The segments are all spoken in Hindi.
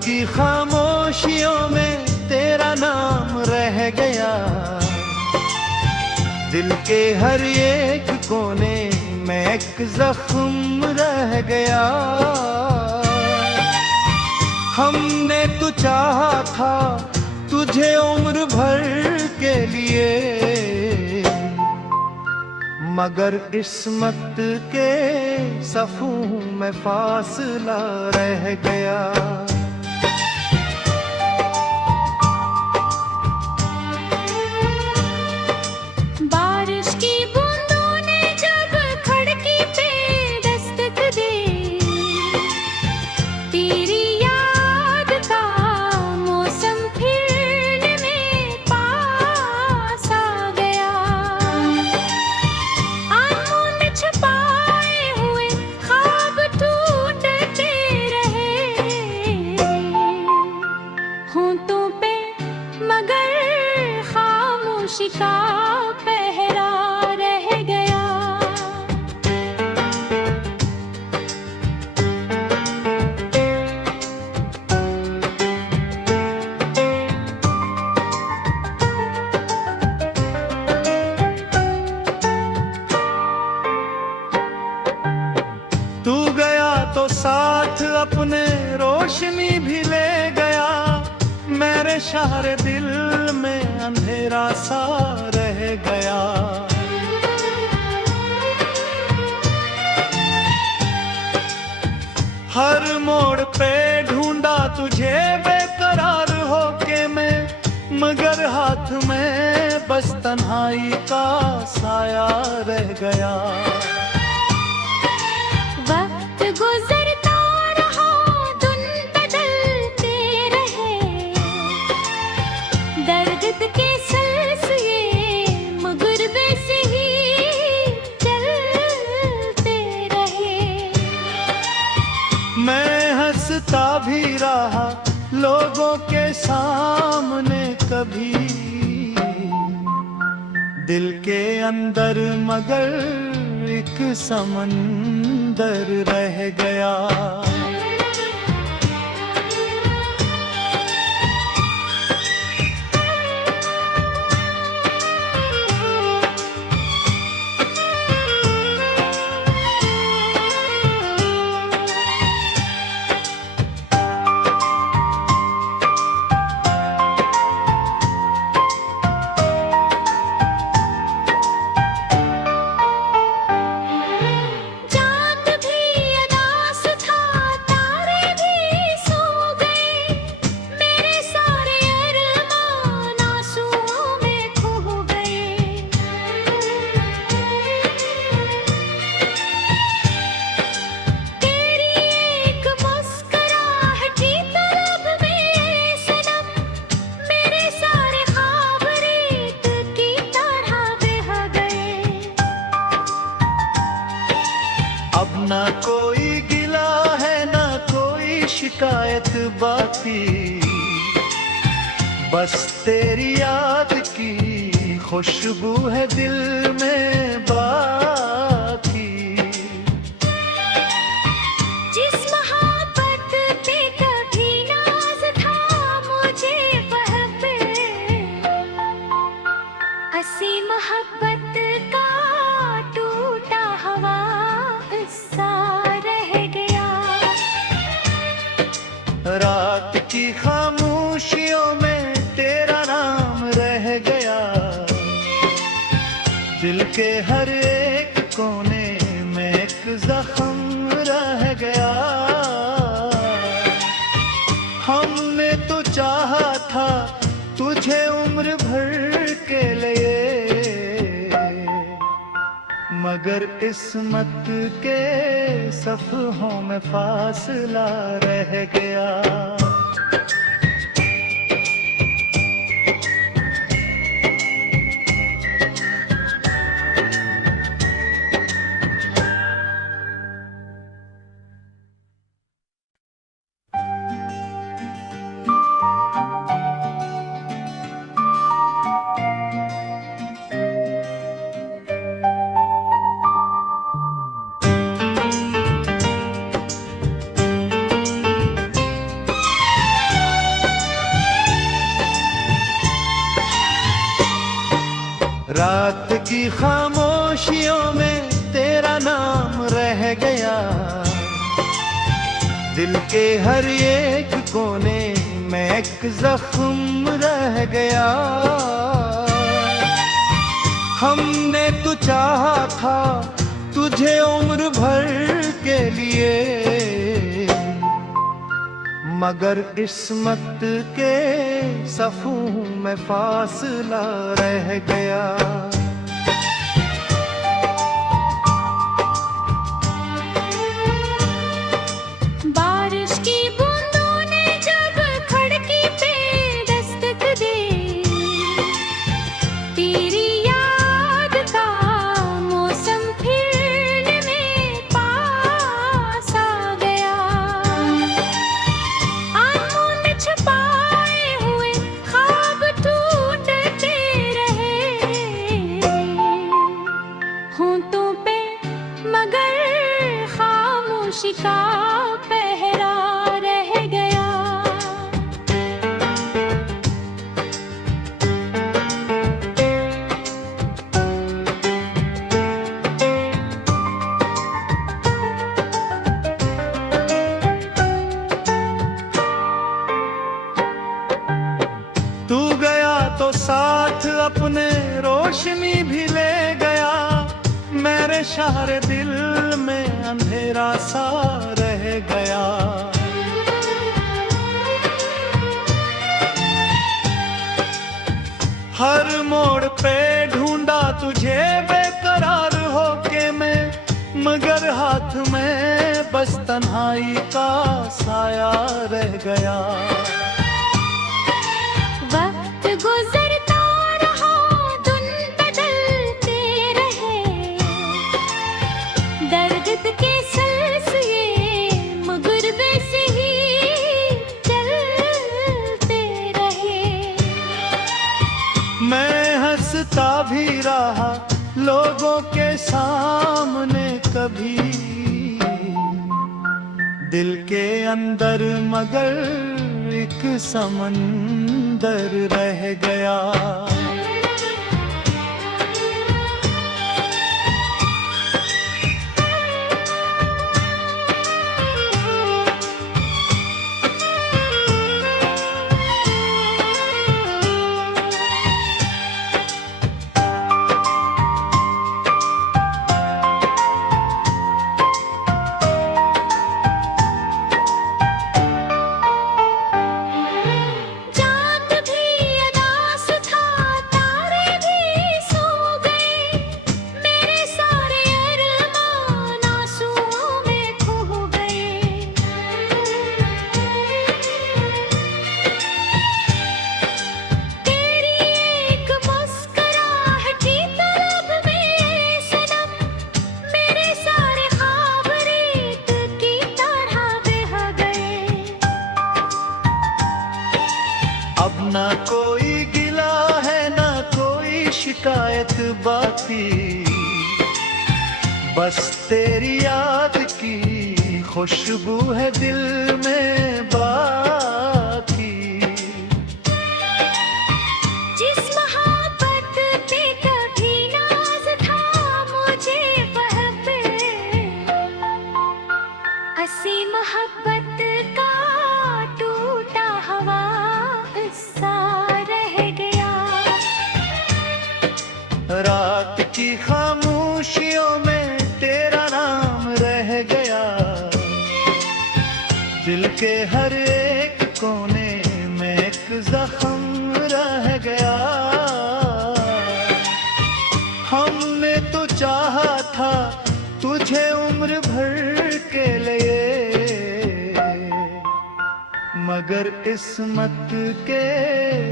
की खामोशियों में तेरा नाम रह गया, दिल के हर एक कोने में एक जख्म रह गया। हमने तो चाहा था तुझे उम्र भर के लिए, मगर किस्मत के सफ़ों में फासला रह गया। बारिश की बूंदों ने जब खिड़की पे दस्तक दी, तेरी याद का मौसम फिर में पास आ गया। आंखों में छुपाए हुए ख्वाब टूटते रहे, होंठों पे मगर खामोशी का पहरा रह गया। तू गया तो साथ अपने रोशनी भी ले गया, मेरे शहर दिल में अंधेरा सा रह गया। हर मोड़ पे ढूंढा तुझे बेकरार होके मैं, मगर हाथ में बस तन्हाई का साया रह गया। वक्त गुजरता रहा, दिन बदलते रहे, दर्द के सिलसिले मगर वैसे ही चलते रहे। मैं हंसता भी रहा लोगों के सामने कभी, दिल के अंदर मगर एक समंदर रह गया। चांद भी अदास था, तारे भी सो गए, मेरे सारे अरमान आंसुओं में खो गए। तेरी एक मुस्कुराहट की तलब में सनम, मेरे सारे ख्वाब रेत की तरह बह गए। अब ना कोई गिला है ना कोई शिकायत बाकी, बस तेरी याद की खुशबू है दिल में बाकी। जिस मोहब्बत पे कभी नाज था मुझे वह पे, हंसी मोहब्बत का टूटा हवा सा रह गया। रात की खामोशियों में तेरा नाम रह गया, दिल के हर एक कोने में एक जख्म रह गया। हमने तो चाहा था तुझे उम्र भर के लिए, मगर किस्मत के सफ़ों में फासला रह गया। की खामोशियों में तेरा नाम रह गया, दिल के हर एक कोने में एक जख्म रह गया। हमने तो चाहा था तुझे उम्र भर के लिए, मगर किस्मत के सफ़ों में फासला रह गया। बारिश की बूंदों ने जब खिड़की पे दस्तक दी, तेरी याद का मौसम फिर में पास आ गया। आंखों में छुपाए हुए ख्वाब टूटते रहे, होंठों पे मगर खामोशी का पहरा रह गया। तू गया तो साथ अपने रोशनी भी ले गया, मेरे शहर दिल में अंधेरा सा रह गया। हर मोड़ पे ढूंढा तुझे बेकरार होके मैं, मगर हाथ में बस तन्हाई का साया रह गया। वक्त गुजरता रहा, दिन बदलते रहे, दर्द के सिलसिले मगर वैसे ही चलते रहे। मैं हंसता भी रहा लोगों के सामने कभी, दिल के अंदर मगर एक समंदर रह गया। चांद भी अदास था, तारे भी सो गए, मेरे सारे अरमान आंसुओं में खो गए। तेरी एक मुस्कुराहट की तलब में सनम, मेरे सारे ख्वाब रेत की तरह बह गए। अब ना कोई गिला है ना कोई शिकायत बाकी, बस तेरी याद की खुशबू है दिल में बाकी। जिस मोहब्बत पे कभी नाज था मुझे वह पे, हंसी मोहब्बत का टूटा हवा सा रह गया। रात की खामोशियों में तेरा नाम रह गया, दिल के हर एक कोने में एक जख्म रह गया। हमने तो चाहा था तुझे उम्र भर के लिए, मगर किस्मत के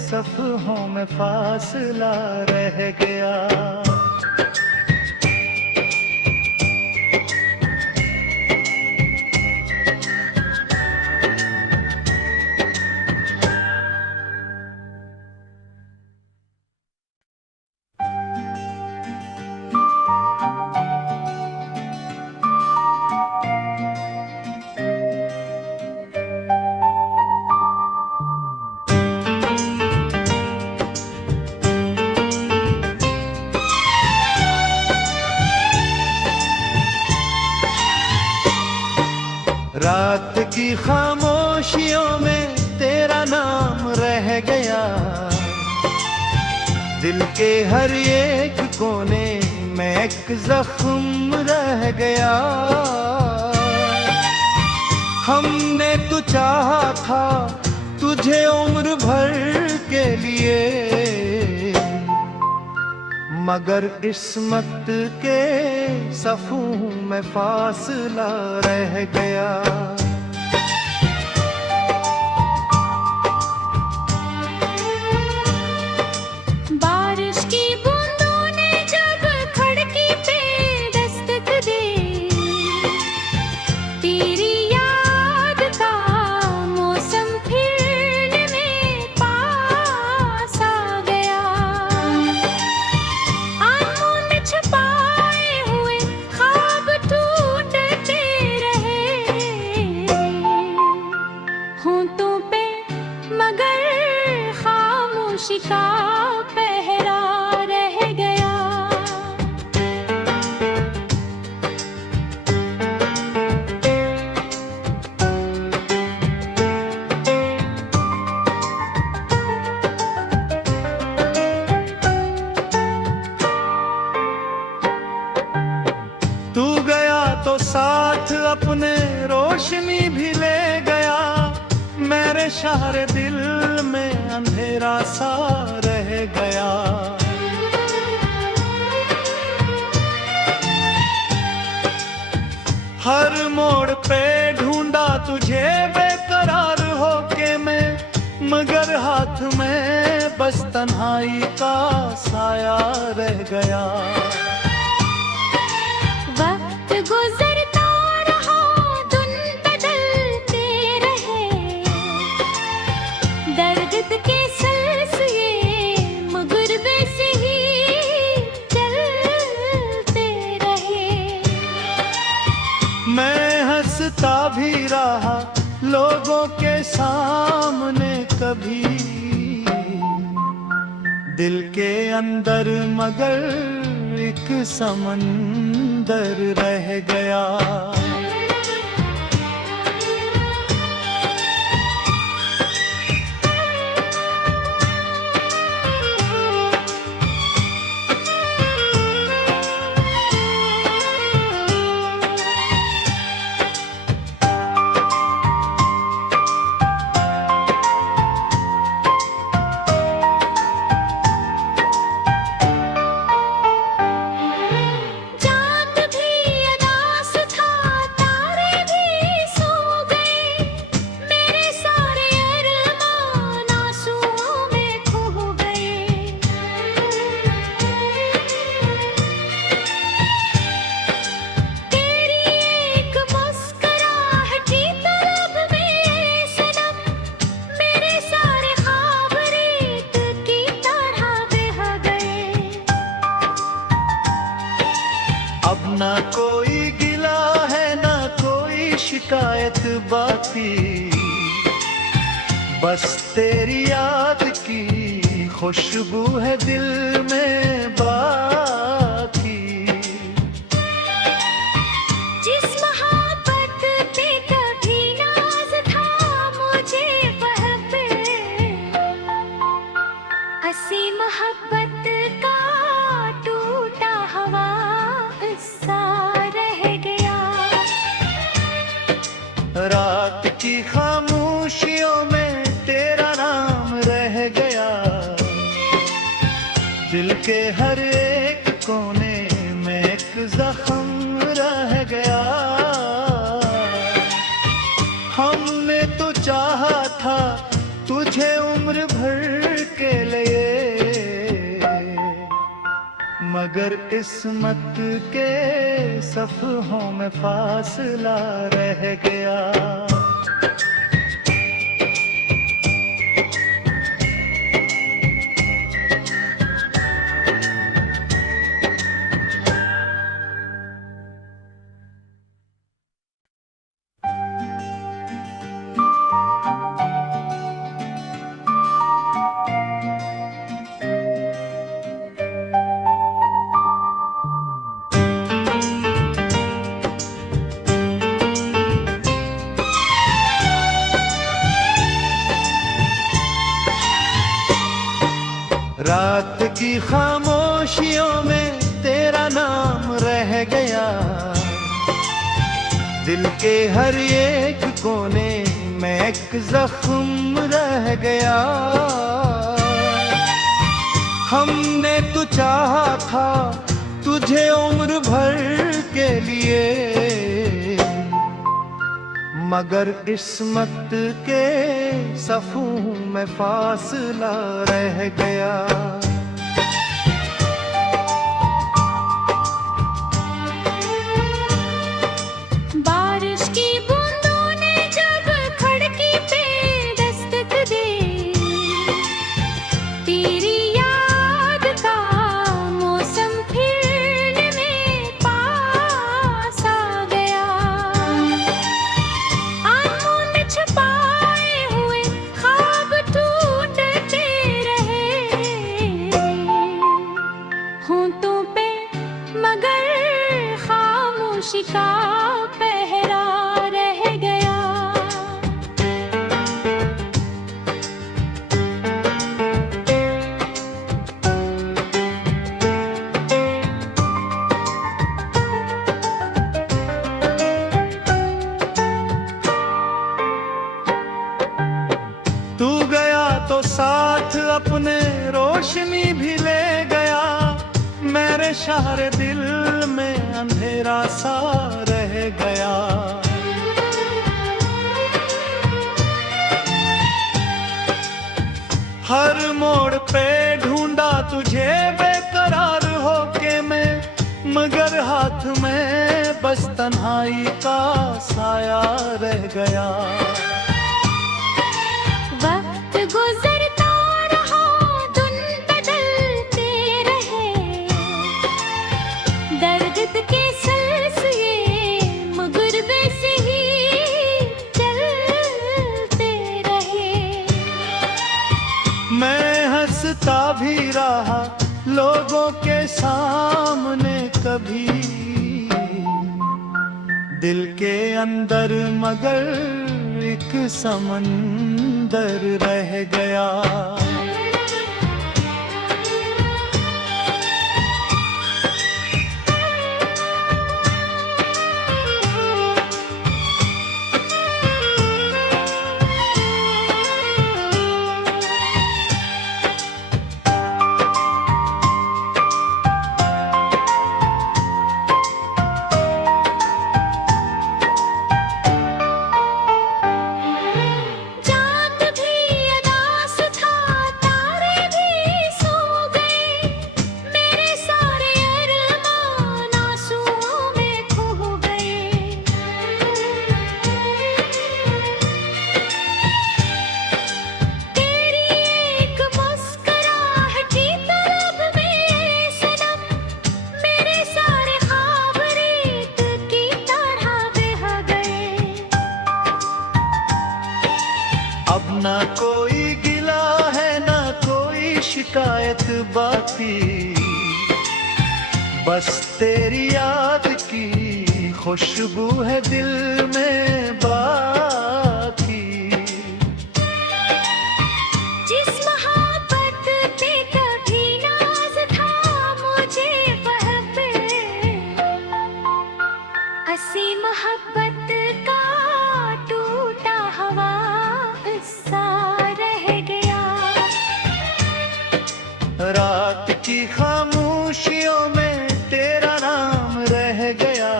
सफ़ों में फासला रह गया। की खामोशियों में तेरा नाम रह गया, दिल के हर एक कोने में एक जख्म रह गया। हमने तो चाहा था तुझे उम्र भर के लिए, मगर किस्मत के सफ़ों में फासला रह गया। बारिश की बूंदों ने जब खिड़की पे दस्तक दी, तेरी याद का मौसम फिर में पास आ गया। आंखों में छुपाए हुए ख्वाब टूटते रहे, होंठों पे मगर खामोशी का पहरा रह गया। तू गया तो साथ अपने रोशनी भी ले गया, मेरे सारे दिल में अंधेरा सा रह गया। हर मोड़ पे ढूंढा तुझे बेकरार होके मैं, मगर हाथ में बस तन्हाई का साया रह गया। वक्त गुजरता रहा, दिन बदलते रहे, दर्द के सिलसिले मगर वैसे ही चलते रहे। मैं हंसता भी रहा लोगों के सामने कभी, दिल के अंदर मगर एक समंदर रह गया। चांद भी अदास था, तारे भी सो गए, मेरे सारे अरमान आंसुओं में खो गए। तेरी एक मुस्कुराहट की तलब में सनम, मेरे सारे ख्वाब रेत की तरह बह गए। अब ना कोई गिला है ना कोई शिकायत बाकी, बस तेरी याद की खुशबू है दिल में बाकी। जिस मोहब्बत पे कभी नाज था मुझे वह पे, हंसी मोहब्बत का टूटा हवा सा रह गया। रात की खामोशियों में तेरा नाम रह गया, दिल के हर एक कोने में एक जख्म रह गया। हमने तो चाहा था तुझे उम्र भर के लिए, मगर किस्मत के सफ़ों में फासला रह गया। की खामोशियों में तेरा नाम रह गया, दिल के हर एक कोने में एक जख्म रह गया। हमने तो चाहा था तुझे उम्र भर के लिए, मगर किस्मत के सफ़ों में फासला रह गया। बारिश की बूंदों ने जब खिड़की पे दस्तक दी, तेरी याद का मौसम फिर में पास आ गया। आंखों में छुपाए हुए ख्वाब टूटते रहे, होंठों पे मगर खामोशी का पहरा रह गया। तू गया तो साथ अपने रोशनी भी ले गया, मेरे शहर दिल में अंधेरा सा रह गया। हर मोड़ पे ढूंढा तुझे बेकरार होके मैं, मगर हाथ में बस तन्हाई का साया रह गया। वक्त गुजरता रहा, दिन बदलते रहे, दर्द के सिलसिले मगर वैसे ही चलते रहे। मैं हंसता भी रहा लोगों के सामने कभी, दिल के अंदर मगर एक समंदर रह गया। अब ना कोई गिला है ना कोई शिकायत बाकी, बस तेरी याद की खुशबू है दिल में बाकी। जिस मोहब्बत पे कभी नाज था मुझे वह पे, हंसी मोहब्बत का टूटा हवा सा रह गया। रात की खामोशियों में तेरा नाम रह गया,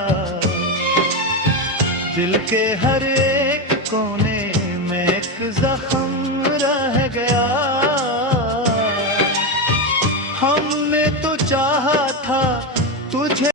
दिल के हर